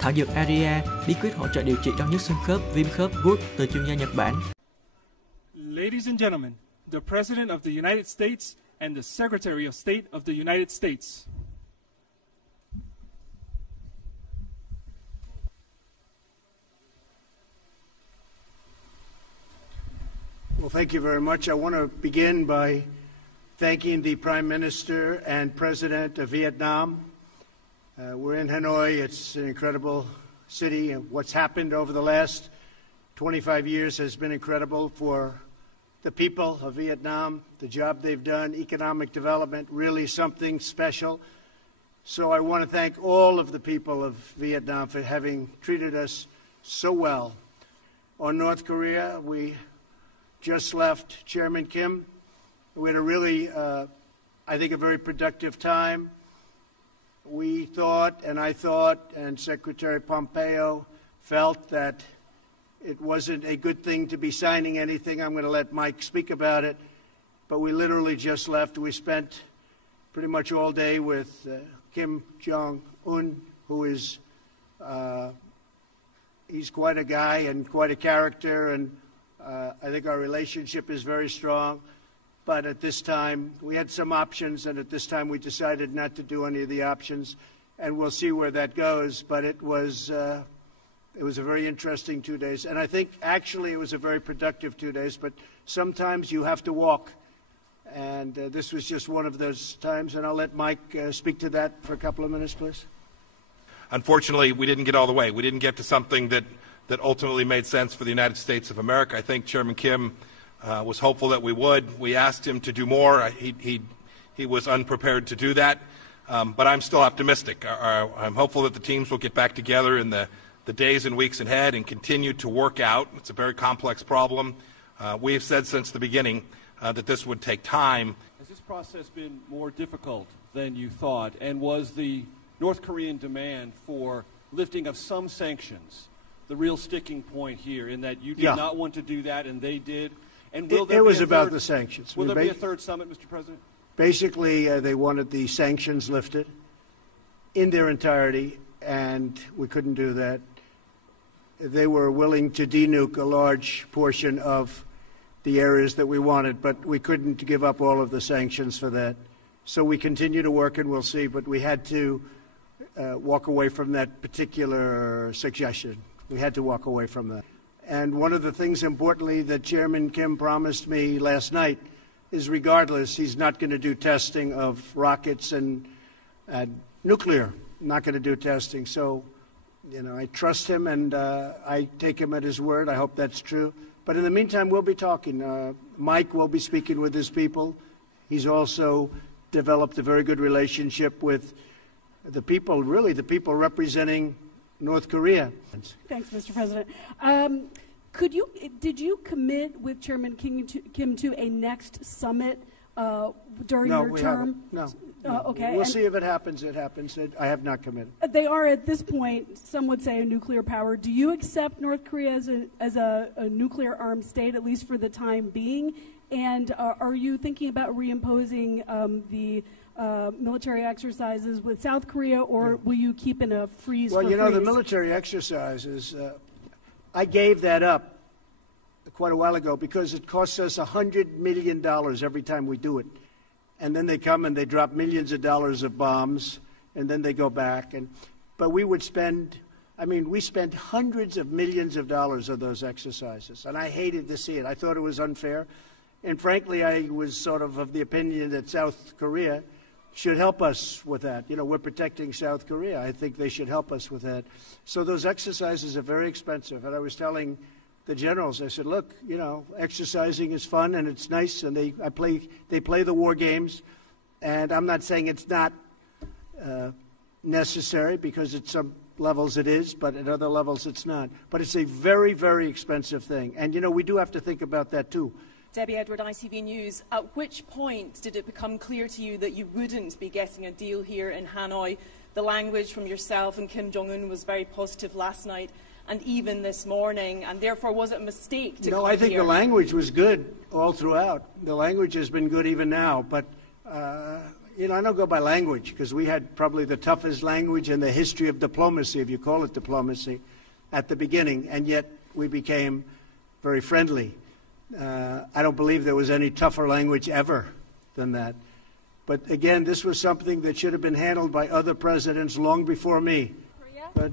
Thảo dược Aria, bí quyết hỗ trợ điều trị đau nhức xương khớp, viêm khớp, gút từ chuyên gia Nhật Bản. Ladies and gentlemen, the President of the United States and the Secretary of State of the United States. Well, thank you very much. I want to begin by thanking the Prime Minister and President of Vietnam. We're in Hanoi. It's an incredible city, and what's happened over the last 25 years has been incredible for the people of Vietnam, the job they've done, economic development, really something special. So I want to thank all of the people of Vietnam for having treated us so well. On North Korea, we just left Chairman Kim. We had a really, I think, a very productive time. We thought, and I thought, and Secretary Pompeo felt that it wasn't a good thing to be signing anything. I'm going to let Mike speak about it. But we literally just left. We spent pretty much all day with Kim-jong-un, who is, he's quite a guy and quite a character, and I think our relationship is very strong. But at this time, we had some options, and at this time we decided not to do any of the options, and we'll see where that goes. But it was a very interesting 2 days, and I think actually it was a very productive 2 days, but sometimes you have to walk, and this was just one of those times, and I'll let Mike speak to that for a couple of minutes, please. Unfortunately, we didn't get all the way. We didn't get to something that ultimately made sense for the United States of America. I think Chairman Kim was hopeful that we would. We asked him to do more. He was unprepared to do that, but I'm still optimistic. I'm hopeful that the teams will get back together in the days and weeks ahead and continue to work out. It's a very complex problem. We have said since the beginning that this would take time. Has this process been more difficult than you thought, and was the North Korean demand for lifting of some sanctions the real sticking point here, in that you did not want to do that and they did? And will there it be was a about third, the sanctions. Will there be a third summit, Mr. President? Basically, they wanted the sanctions lifted in their entirety, and we couldn't do that. They were willing to denuke a large portion of the areas that we wanted, but we couldn't give up all of the sanctions for that. So we continue to work, and we'll see, but we had to walk away from that particular suggestion. We had to walk away from that. And one of the things, importantly, that Chairman Kim promised me last night is, regardless, he's not going to do testing of rockets and nuclear, not going to do testing. So, you know, I trust him, and I take him at his word. I hope that's true. But in the meantime, we'll be talking. Mike will be speaking with his people. He's also developed a very good relationship with the people, really the people representing North Korea. Thanks, Mr. President. Did you commit with Chairman Kim to a next summit during your term? No. Okay. We'll see if it happens. It happens. I have not committed. They are, at this point, some would say, a nuclear power. Do you accept North Korea as a nuclear armed state, at least for the time being? And are you thinking about reimposing the military exercises with South Korea, or will you keep in a freeze? Well, you know, the military exercises, I gave that up quite a while ago because it costs us $100 million every time we do it. And then they come and they drop millions of dollars of bombs, and then they go back. But we would spend, we spent hundreds of millions of dollars on those exercises, and I hated to see it. I thought it was unfair. And frankly, I was sort of the opinion that South Korea should help us with that. You know, we're protecting South Korea. I think they should help us with that. So those exercises are very expensive. And I was telling the generals, I said, look, you know, exercising is fun and it's nice, and they play the war games. And I'm not saying it's not necessary, because at some levels it is, but at other levels it's not. But it's a very, very expensive thing. And, you know, we do have to think about that too. Debbie Edward, ITV News. At which point did it become clear to you that you wouldn't be getting a deal here in Hanoi? The language from yourself and Kim-jong-un was very positive last night and even this morning, and therefore was it a mistake to come I think here? the language was good all throughout. The language has been good even now, but I don't go by language because we had probably the toughest language in the history of diplomacy, if you call it diplomacy, at the beginning, and yet we became very friendly. I don't believe there was any tougher language ever than that. But again, this was something that should have been handled by other presidents long before me. But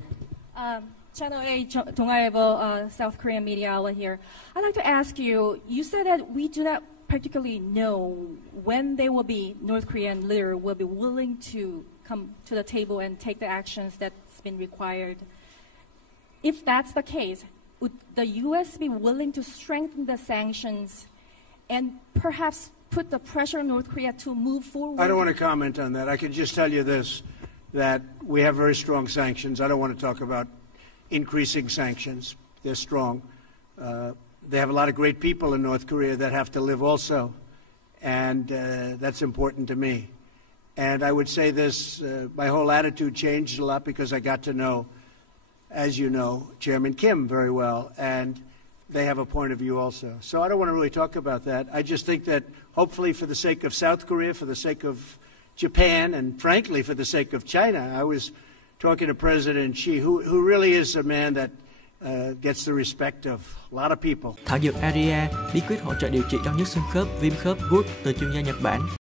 Channel A, 동아일보, South Korean media outlet here. I'd like to ask you, you said that we do not particularly know when North Korean leader will be willing to come to the table and take the actions that's been required. If that's the case, would the U.S. be willing to strengthen the sanctions and perhaps put the pressure on North Korea to move forward? I don't want to comment on that. I can just tell you this, that we have very strong sanctions. I don't want to talk about increasing sanctions. They're strong. They have a lot of great people in North Korea that have to live also, and that's important to me. And I would say this, my whole attitude changed a lot because I got to know, as you know, Chairman Kim very well, and they have a point of view also. So I don't want to really talk about that. I just think that hopefully for the sake of South Korea, for the sake of Japan, and frankly for the sake of China, I was talking to President Xi, who really is a man that gets the respect of a lot of people. Thảo dược Aria, bí quyết hỗ trợ điều trị đau nhức xương khớp, viêm khớp, gút từ chuyên gia Nhật Bản.